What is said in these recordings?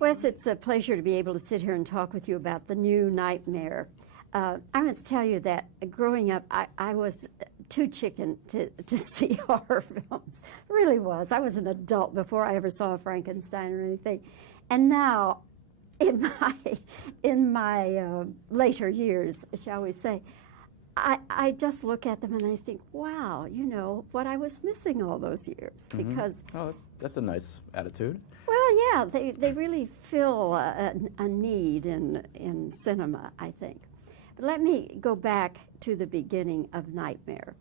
Wes, it's a pleasure to be able to sit here and talk with you about the new Nightmare. I must tell you that growing up, I was too chicken to see horror films. Really was. I was an adult before I ever saw a Frankenstein or anything. And now, in my later years, shall we say, I just look at them and I think, wow, you know, what I was missing all those years. Because oh, that's a nice attitude. well, yeah, they really fill a need in cinema, I think. But let me go back to the beginning of Nightmare.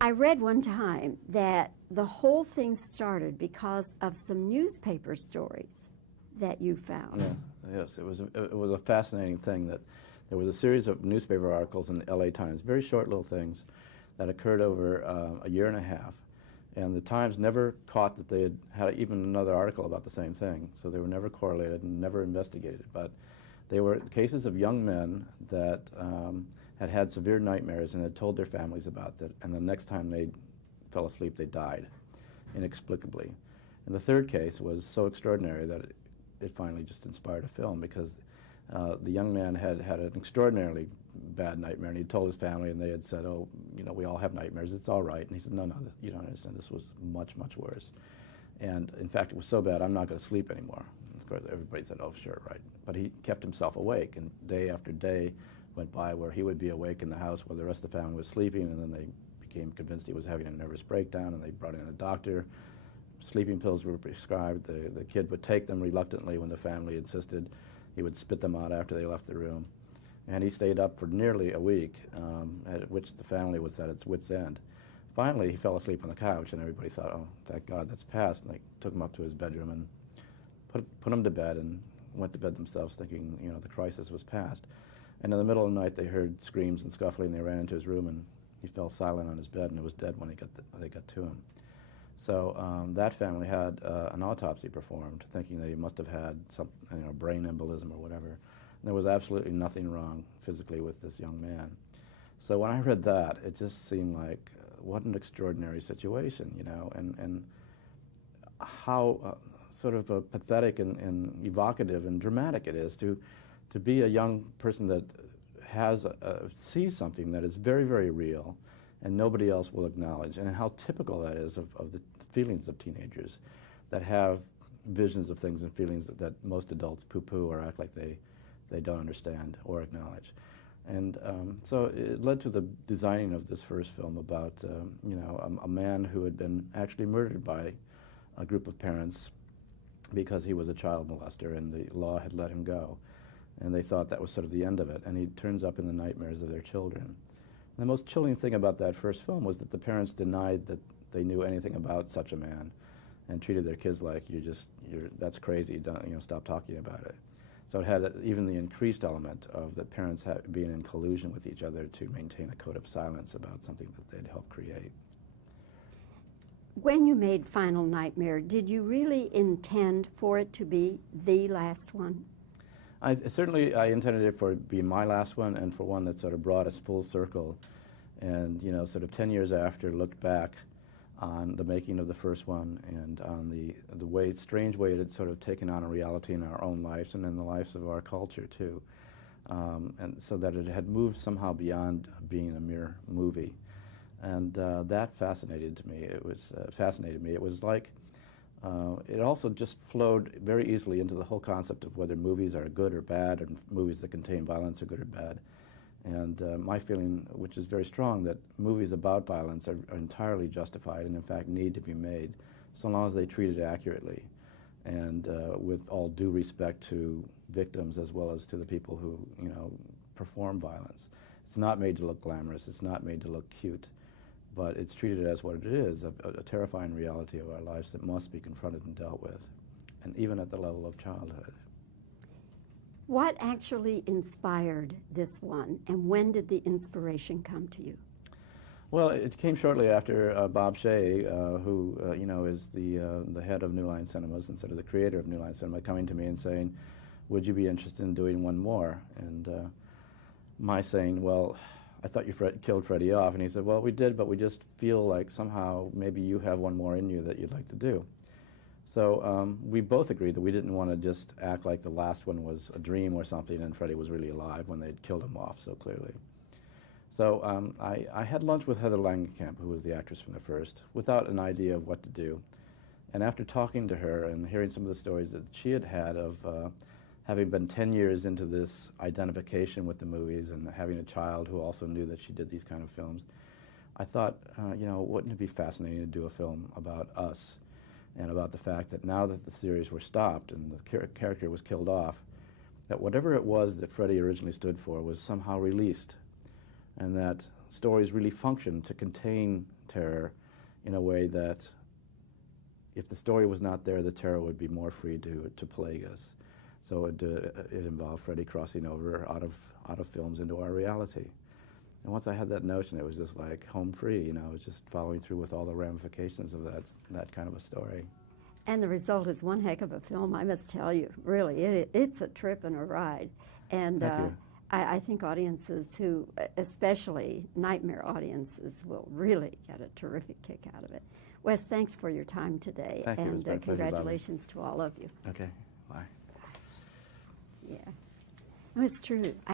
I read one time that the whole thing started because of some newspaper stories that you found. Yeah, yes, it was a fascinating thing that there was a series of newspaper articles in the LA Times, very short little things that occurred over a year and a half. And the Times never caught that they had even another article about the same thing, so they were never correlated and never investigated. But they were cases of young men that had had severe nightmares and had told their families about that, and the next time they fell asleep, they died inexplicably. And the third case was so extraordinary that it finally just inspired a film, because the young man had an extraordinarily bad nightmare, and he told his family, and they had said, oh, you know, we all have nightmares, it's all right. And he said, no, you don't understand, this was much, much worse. And in fact, it was so bad, I'm not going to sleep anymore. Of course, everybody said, oh, sure, right. But he kept himself awake, and day after day went by where he would be awake in the house while the rest of the family was sleeping, and then they became convinced he was having a nervous breakdown, and they brought in a doctor. Sleeping pills were prescribed. The kid would take them reluctantly when the family insisted. He would spit them out after they left the room. And he stayed up for nearly a week, at which the family was at its wit's end. Finally, he fell asleep on the couch, and everybody thought, oh, thank God, that's passed. And they took him up to his bedroom and put him to bed, and went to bed themselves thinking, you know, the crisis was past. And in the middle of the night, they heard screams and scuffling. They ran into his room, and he fell silent on his bed, and was dead when they got to him. So that family had an autopsy performed, thinking that he must have had some, you know, brain embolism or whatever. And there was absolutely nothing wrong physically with this young man. So when I read that, it just seemed like what an extraordinary situation, you know, and how sort of pathetic and evocative and dramatic it is to be a young person that has sees something that is very, very real, and nobody else will acknowledge, and how typical that is of the feelings of teenagers that have visions of things and feelings that most adults poo-poo or act like they don't understand or acknowledge. And so it led to the designing of this first film about you know, a man who had been actually murdered by a group of parents because he was a child molester, and the law had let him go. And they thought that was sort of the end of it, and he turns up in the nightmares of their children. And the most chilling thing about that first film was that the parents denied that they knew anything about such a man, and treated their kids like, that's crazy, don't, you know, stop talking about it. So it had even the increased element of the parents being in collusion with each other to maintain a code of silence about something that they'd helped create. When you made Final Nightmare, did you really intend for it to be the last one? Certainly I intended it for it to be my last one, and for one that sort of brought us full circle. And, you know, sort of 10 years after, looked back on the making of the first one, and on the strange way it had sort of taken on a reality in our own lives and in the lives of our culture too. And so that it had moved somehow beyond being a mere movie. And that fascinated me. It was fascinated me. It was like, it also just flowed very easily into the whole concept of whether movies are good or bad, and movies that contain violence are good or bad. And my feeling, which is very strong, that movies about violence are entirely justified, and in fact need to be made, so long as they treat it accurately, and with all due respect to victims as well as to the people who, you know, perform violence. It's not made to look glamorous, it's not made to look cute, but it's treated as what it is, a terrifying reality of our lives that must be confronted and dealt with, and even at the level of childhood. What actually inspired this one, and when did the inspiration come to you? Well, it came shortly after Bob Shaye, who you know, is the head of New Line Cinemas and sort of the creator of New Line Cinema, coming to me and saying, would you be interested in doing one more? And my saying, well, I thought you killed Freddy off. And he said, well, we did, but we just feel like somehow maybe you have one more in you that you'd like to do. So we both agreed that we didn't want to just act like the last one was a dream or something and Freddy was really alive when they'd killed him off so clearly. So I had lunch with Heather Langenkamp, who was the actress from the first, without an idea of what to do. And after talking to her and hearing some of the stories that she had had of having been 10 years into this identification with the movies and having a child who also knew that she did these kind of films, I thought, you know, wouldn't it be fascinating to do a film about us and about the fact that now that the series were stopped and the character was killed off, that whatever it was that Freddy originally stood for was somehow released, and that stories really function to contain terror in a way that if the story was not there, the terror would be more free to plague us. So it involved Freddy crossing over out of films into our reality. And once I had that notion, it was just like home free, you know, it was just following through with all the ramifications of that kind of a story. And the result is one heck of a film, I must tell you. Really, it's a trip and a ride. And Thank you. I think audiences who, especially nightmare audiences, will really get a terrific kick out of it. Wes, thanks for your time today. Thank you. It's And been a pleasure, Bobby. congratulations to all of you. Okay, bye. Yeah. No, it's true.